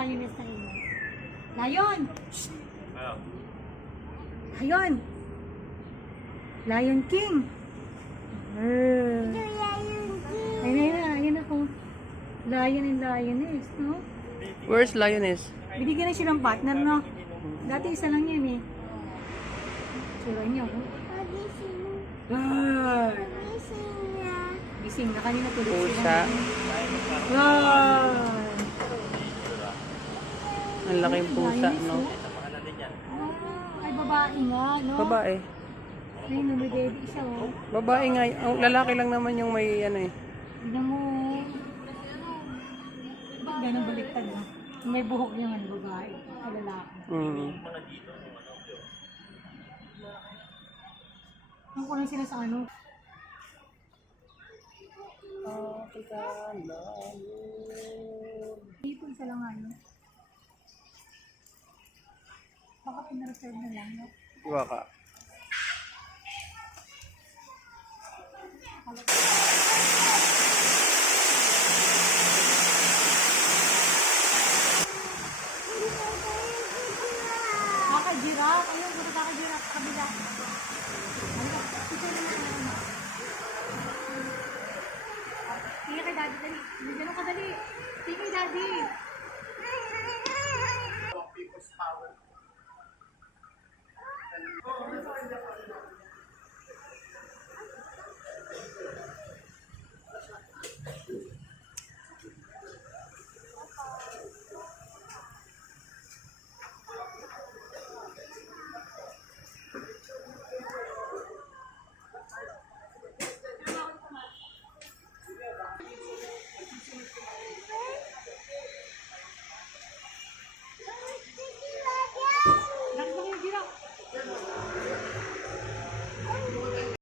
lioness na ina. Lion! Lion! Lion King! Ayun ako. Lion and lioness, no? Where's lioness? Binigyan na siya ng partner, no? Dati isa lang yan, eh. Sura niya, oh. Ah! Gising na kanina tulog Pusa. Ah! Ang laking pusa, no? Ay, babae nga, no? Babae. Ay, numidedi siya, oh. Babae nga. Ang lalaki lang naman yung may ano eh. Tignan mo, oh. Ba't ganun baliktad, no? May buhok yung ano, babae. Ay, lalaki. Ang kulang sila sa ano? Dito isa lang ano. Baka pinareserve na lang, no? Iwa ka. Kaka-giraffe. Ayun, puro kaka-giraffe sa kabila. Tingin kay daddy, dali. Bigyan mo ka, dali. Tingin kay daddy. People's power.